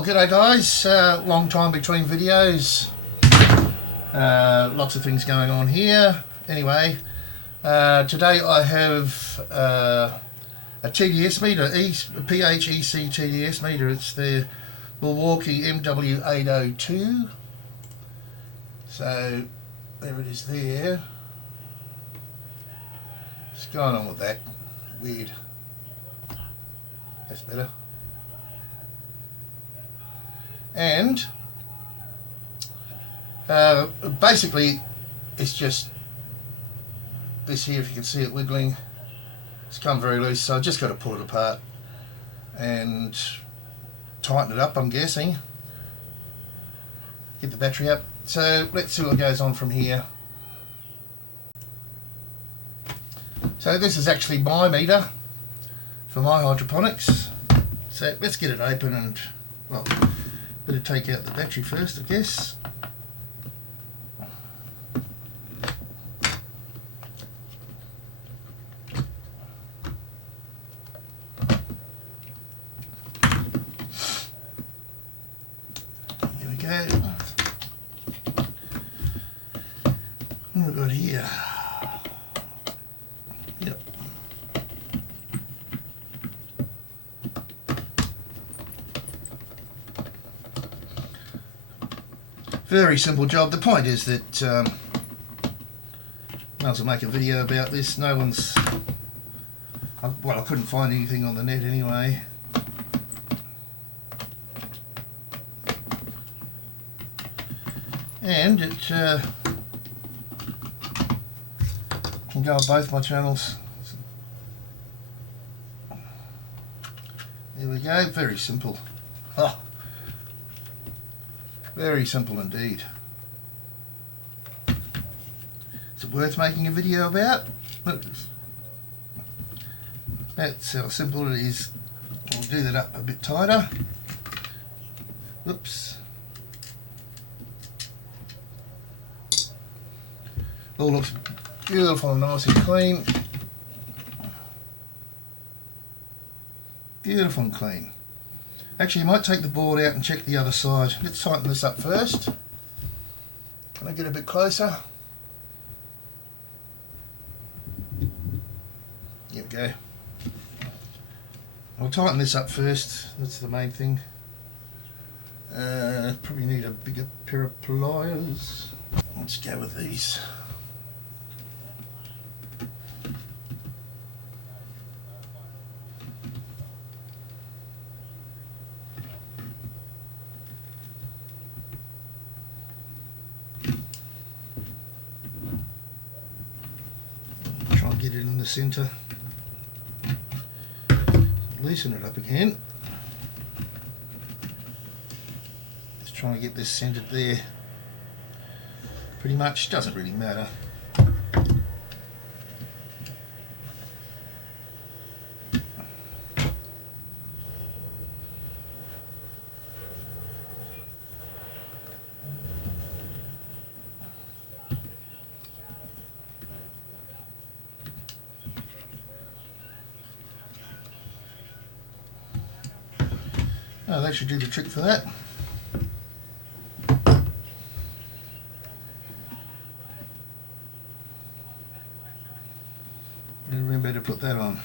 Well, g'day guys, long time between videos, lots of things going on here. Anyway, today I have a TDS meter, PHEC TDS meter. It's the Milwaukee MW802. So there it is there. What's going on with that? Weird. That's better. And basically it's just this here, if you can see it wiggling. It's come very loose, so I just got to pull it apart and tighten it up, I'm guessing. Get the battery up. So let's see what goes on from here. So this is actually my meter for my hydroponics. So let's get it open and, well, better take out the battery first, I guess. Here we go. What have we got here? Yep. Very simple job. The point is that might as well make a video about this. No one's, well, I couldn't find anything on the net anyway. And it can go on both my channels. There we go. Very simple. Oh. Very simple indeed. Is it worth making a video about? That's how simple it is. I'll do that up a bit tighter. Oops. All looks beautiful and nice and clean. Beautiful and clean. Actually, you might take the board out and check the other side. Let's tighten this up first. Can I get a bit closer? Here we go. I'll tighten this up first. That's the main thing. Probably need a bigger pair of pliers. Let's go with these. Get it in the centre, loosen it up again, just trying to get this centred there. Pretty much, doesn't really matter. Oh, that should do the trick for that. And remember to put that on.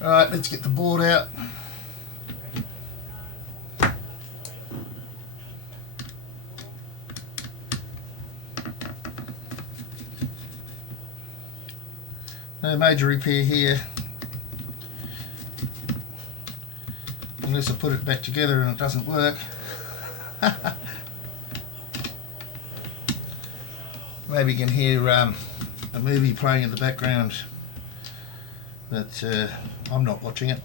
Alright, let's get the board out. No major repair here. Unless I put it back together and it doesn't work. Maybe you can hear a movie playing in the background, but I'm not watching it.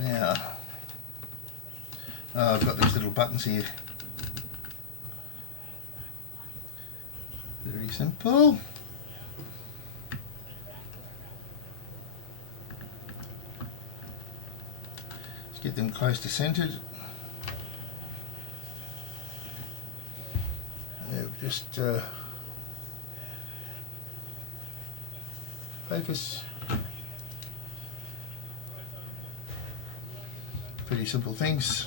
Now, oh, I've got these little buttons here. Very simple. Let's get them close to centered. There we just focus. Pretty simple things,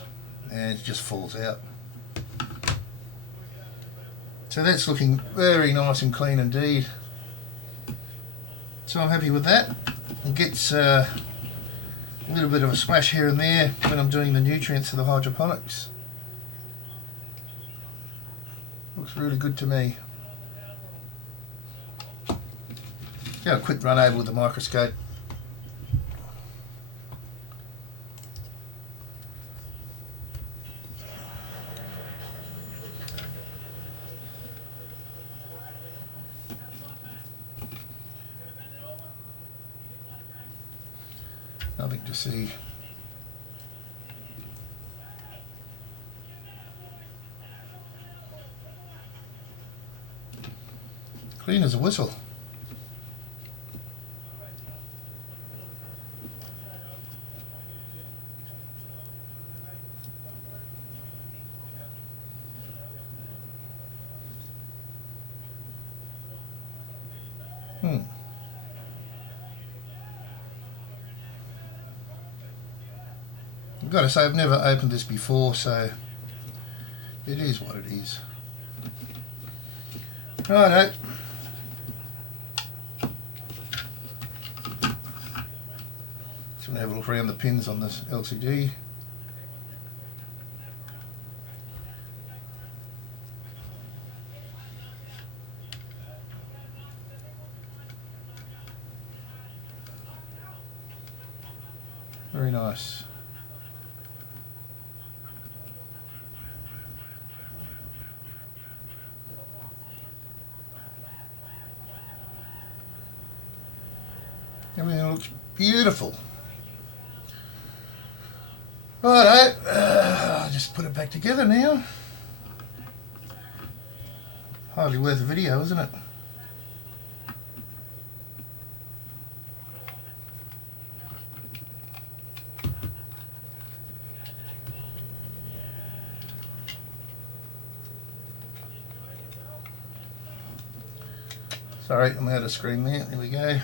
and it just falls out. So that's looking very nice and clean indeed. So I'm happy with that. It gets a little bit of a splash here and there when I'm doing the nutrients for the hydroponics. Looks really good to me. Go a quick run over with the microscope. Nothing to see. Clean as a whistle. I've got to say, I've never opened this before, so it is what it is. Righto. Just going to have a look around the pins on this LCD. Very nice. Everything looks beautiful. Righto, I'll just put it back together now. Hardly worth a video, isn't it? Sorry, I'm out of screen there. There we go.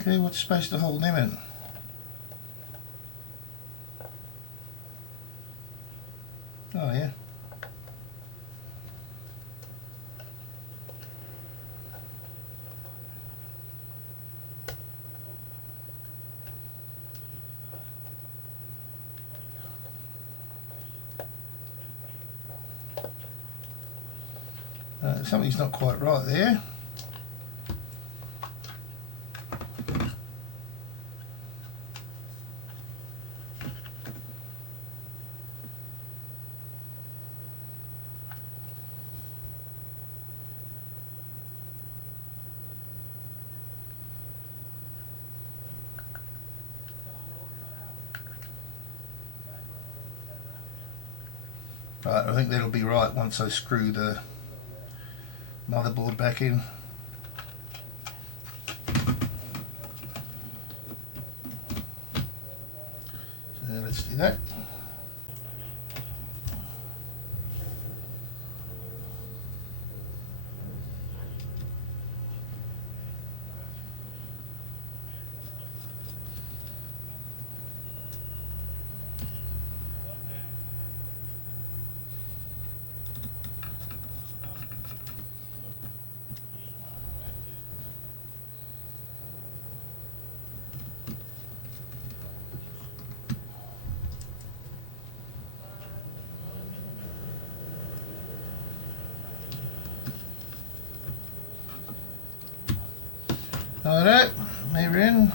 Okay, what's supposed to hold them in? Oh yeah. Something's not quite right there. Right, I think that'll be right once I screw the motherboard back in. So let's do that. Alright, we're in.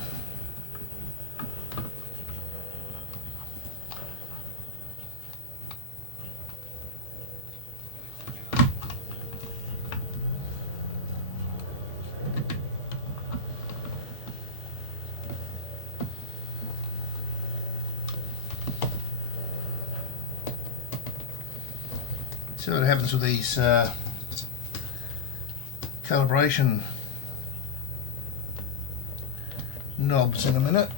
See what happens with these calibration knobs in a minute.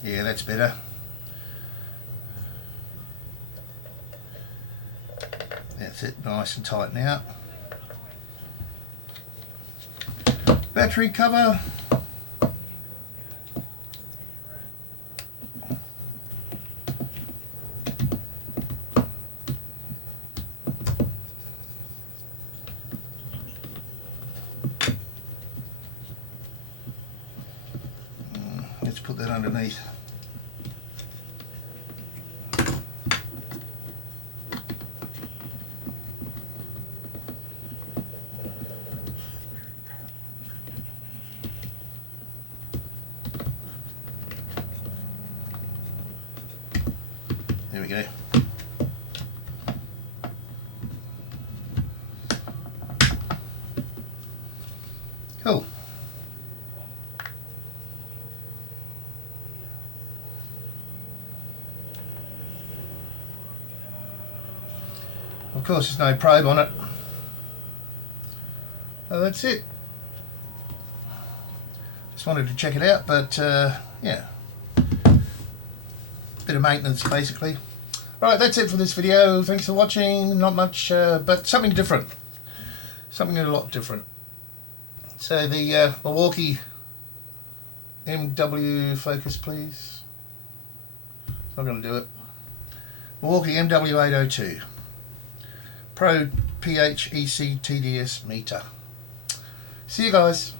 Yeah, that's better. That's it, nice and tight now. Battery cover. Let's put that underneath. There we go. Cool. Of course, there's no probe on it. So that's it. Just wanted to check it out, but yeah, bit of maintenance basically. Alright, that's it for this video. Thanks for watching. Not much, but something different. Something a lot different. So the Milwaukee MW, focus please. I'm going to do it. Milwaukee MW802 Pro pH EC TDS meter. See you guys.